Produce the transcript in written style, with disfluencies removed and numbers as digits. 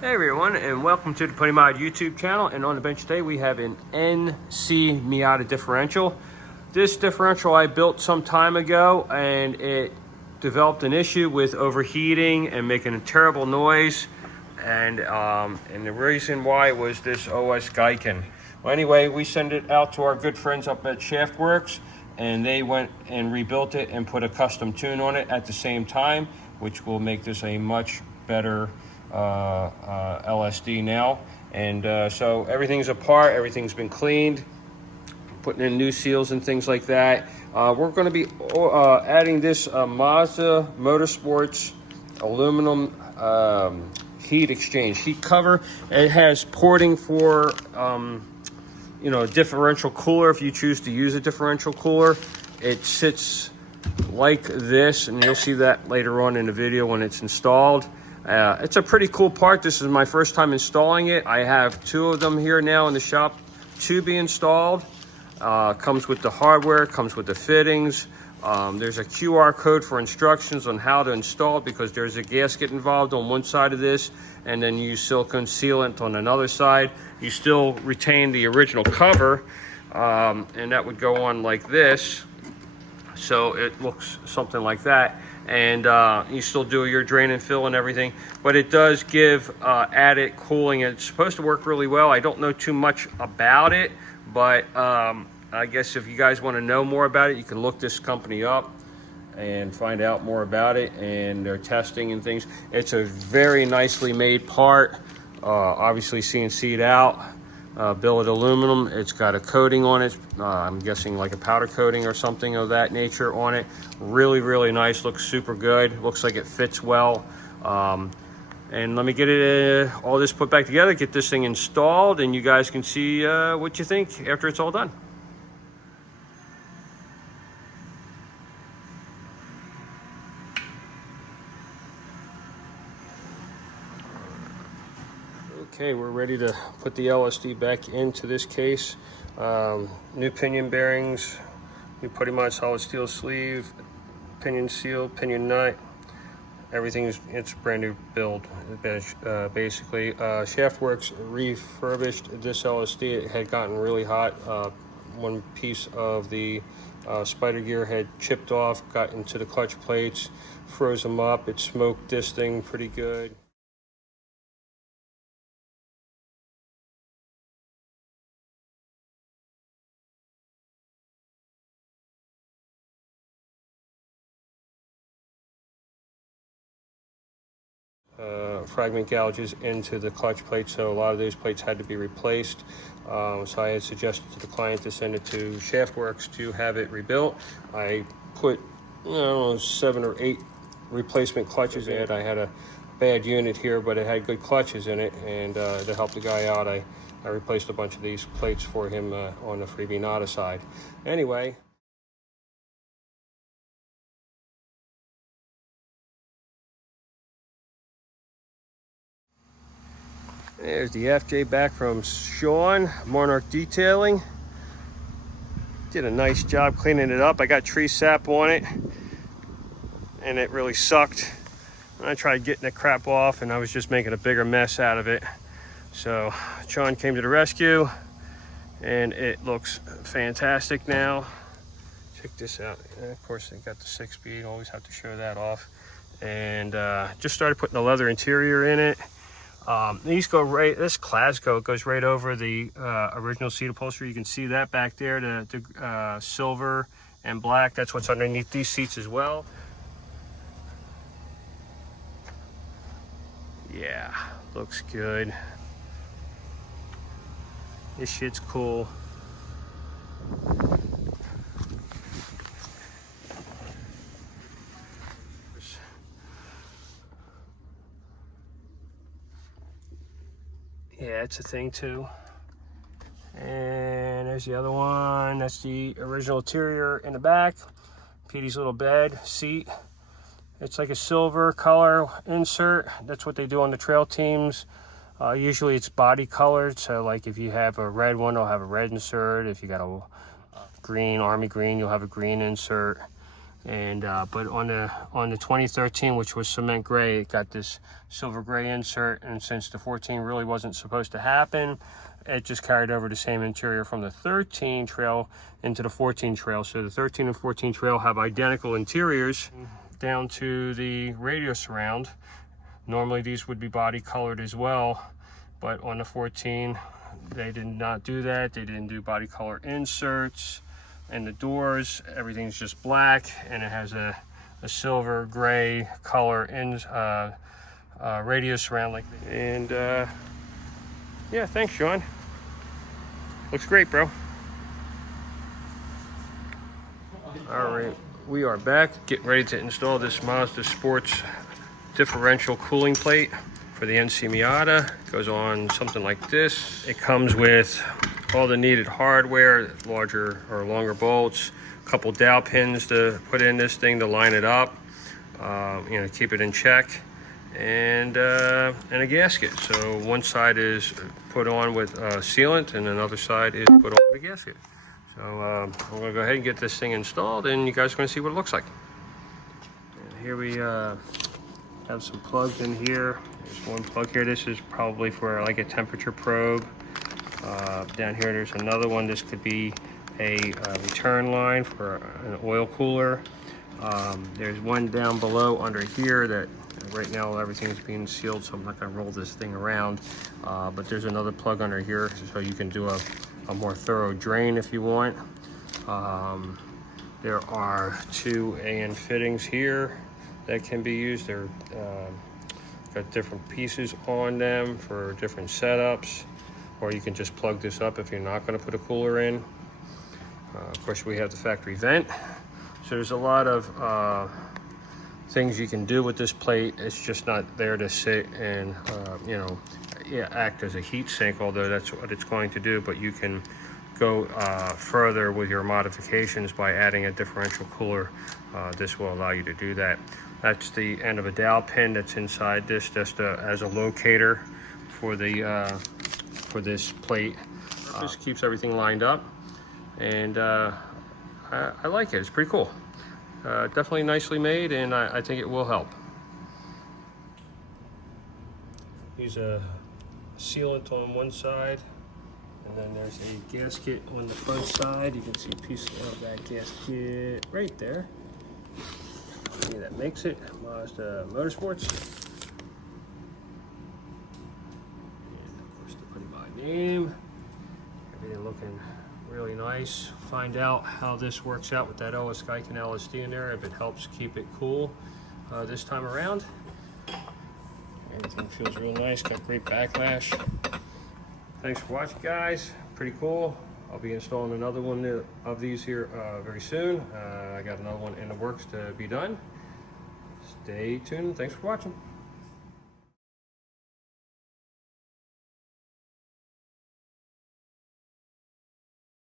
Hey everyone, and welcome to the PuddyMod YouTube channel. And on the bench today we have an NC Miata differential. This differential I built some time ago, and it developed an issue with overheating and making a terrible noise. And the reason why was this Osgiken. Well, anyway, we sent it out to our good friends up at Shaftworks, and they went and rebuilt it and put a custom tune on it at the same time, which will make this a much better LSD now. And so everything's apart, everything's been cleaned, putting in new seals and things like that. We're going to be adding this Mazda Motorsports aluminum heat exchange heat cover. It has porting for differential cooler if you choose to use a differential cooler. It sits like this, and you'll see that later on in the video when it's installed. It's a pretty cool part. This is my first time installing it. I have two of them here now in the shop to be installed. Comes with the hardware, comes with the fittings. There's a QR code for instructions on how to install it, because there's a gasket involved on one side of this, and then you use silicone sealant on another side. You still retain the original cover, and that would go on like this. So it looks something like that. And you still do your drain and fill and everything, but it does give added cooling. It's supposed to work really well. I don't know too much about it, but I guess if you guys want to know more about it, you can look this company up and find out more about it and their testing and things. It's a very nicely made part, obviously CNC'd out. Billet aluminum. It's got a coating on it. I'm guessing like a powder coating or something of that nature on it. Really nice. Looks super good. Looks like it fits well. And let me get it all this put back together, get this thing installed, and you guys can see what you think after it's all done. Okay, we're ready to put the LSD back into this case. New pinion bearings, new PuddyMod solid steel sleeve, pinion seal, pinion nut. It's brand new build, basically. Shaftworks refurbished this LSD. It had gotten really hot. One piece of the spider gear had chipped off, got into the clutch plates, froze them up. It smoked this thing pretty good. Fragment gouges into the clutch plate, so a lot of those plates had to be replaced. So I had suggested to the client to send it to Shaftworks to have it rebuilt. I put 7 or 8 replacement clutches in it. I had a bad unit here, but it had good clutches in it, and to help the guy out, I replaced a bunch of these plates for him on the freebie Miata side. Anyway. There's the FJ back from Sean, Monarch Detailing. Did a nice job cleaning it up. I got tree sap on it, and it really sucked. I tried getting the crap off, and I was just making a bigger mess out of it. So Sean came to the rescue, and it looks fantastic now. Check this out. And of course, they got the 6-speed. Always have to show that off. And just started putting the leather interior in it. These go right, this Clasco goes right over the original seat upholstery. You can see that back there, the silver and black. That's what's underneath these seats as well. Yeah, looks good. This shit's cool. Yeah, it's a thing too. And there's the other one. That's the original interior in the back. Petey's little bed seat. It's like a silver color insert. That's what they do on the trail teams. Usually it's body colored. So like if you have a red one, they'll have a red insert. If you got a green, army green, you'll have a green insert. And but on the 2013, which was cement gray, it got this silver gray insert, and since the 14 really wasn't supposed to happen, it just carried over the same interior from the 13 trail into the 14 trail. So the 13 and 14 trail have identical interiors down to the radio surround. Normally these would be body colored as well, but on the 14 they did not do that. They didn't do body color inserts. And the doors, everything's just black, and it has a silver gray color in radio surround like that. And yeah, thanks, Sean. Looks great, bro. All right, we are back, getting ready to install this Mazda Sports differential cooling plate for the NC Miata. It goes on something like this. It comes with all the needed hardware, larger or longer bolts, a couple dowel pins to put in this thing to line it up, you know, keep it in check, and a gasket. So one side is put on with sealant, and another side is put on with a gasket. So I'm gonna go ahead and get this thing installed, and you guys are gonna see what it looks like. And here we have some plugs in here. There's one plug here. This is probably for like a temperature probe. Down here there's another one. This could be a return line for an oil cooler. There's one down below under here that right now everything's being sealed, so I'm not going to roll this thing around. But there's another plug under here, so you can do a more thorough drain if you want. There are two AN fittings here that can be used. They're got different pieces on them for different setups, or you can just plug this up if you're not going to put a cooler in. Of course, we have the factory vent. So there's a lot of things you can do with this plate. It's just not there to sit and you know, yeah, act as a heat sink, although that's what it's going to do. But you can go further with your modifications by adding a differential cooler. This will allow you to do that. That's the end of a dowel pin that's inside this, just as a locator for the for this plate. This keeps everything lined up, and I like it. It's pretty cool. Definitely nicely made, and I think it will help. Use a sealant on one side, and then there's a gasket on the front side. You can see a piece of that gasket right there. Yeah, that makes it Mazda Motorsports. And of course the PuddyMod name. Everything looking really nice. Find out how this works out with that Osgiken LSD in there, if it helps keep it cool this time around. Everything feels real nice, got great backlash. Thanks for watching, guys. Pretty cool. I'll be installing another one of these here very soon. I got another one in the works to be done. Stay tuned. Thanks for watching.